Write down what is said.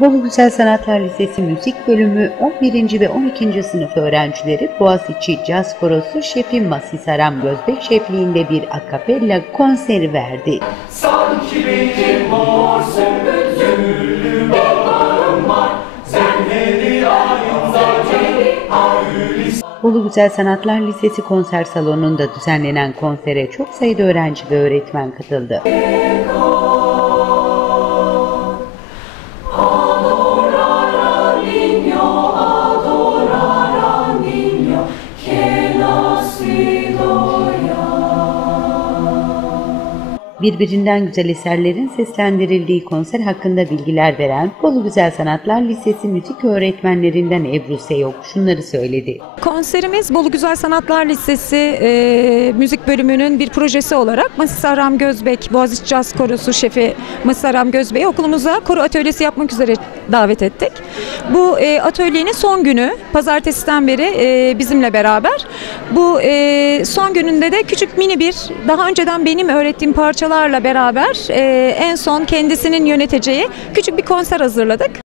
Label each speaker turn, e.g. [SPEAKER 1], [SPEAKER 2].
[SPEAKER 1] Bolu Güzel Sanatlar Lisesi Müzik Bölümü 11. ve 12. sınıf öğrencileri Boğaziçi Caz Korosu Şefi Masis Aram Gözbek şefliğinde bir akapella konseri verdi.
[SPEAKER 2] Sanki benim mor sümbül bağım var ayın
[SPEAKER 1] Bolu Güzel Sanatlar Lisesi konser salonunda düzenlenen konsere çok sayıda öğrenci ve öğretmen katıldı. Birbirinden güzel eserlerin seslendirildiği konser hakkında bilgiler veren Bolu Güzel Sanatlar Lisesi müzik öğretmenlerinden Ebru Seyok şunları söyledi.
[SPEAKER 3] Konserimiz Bolu Güzel Sanatlar Lisesi e, müzik bölümünün bir projesi olarak Masis Aram Gözbek, Boğaziçi Caz Korosu şefi Masis Aram Gözbek'i okulumuza koro atölyesi yapmak üzere davet ettik. Bu e, atölyenin son günü, pazartesiden beri e, bizimle beraber. Bu e, son gününde de küçük mini bir, daha önceden benim öğrettiğim parçalarla beraber e, en son kendisinin yöneteceği küçük bir konser hazırladık.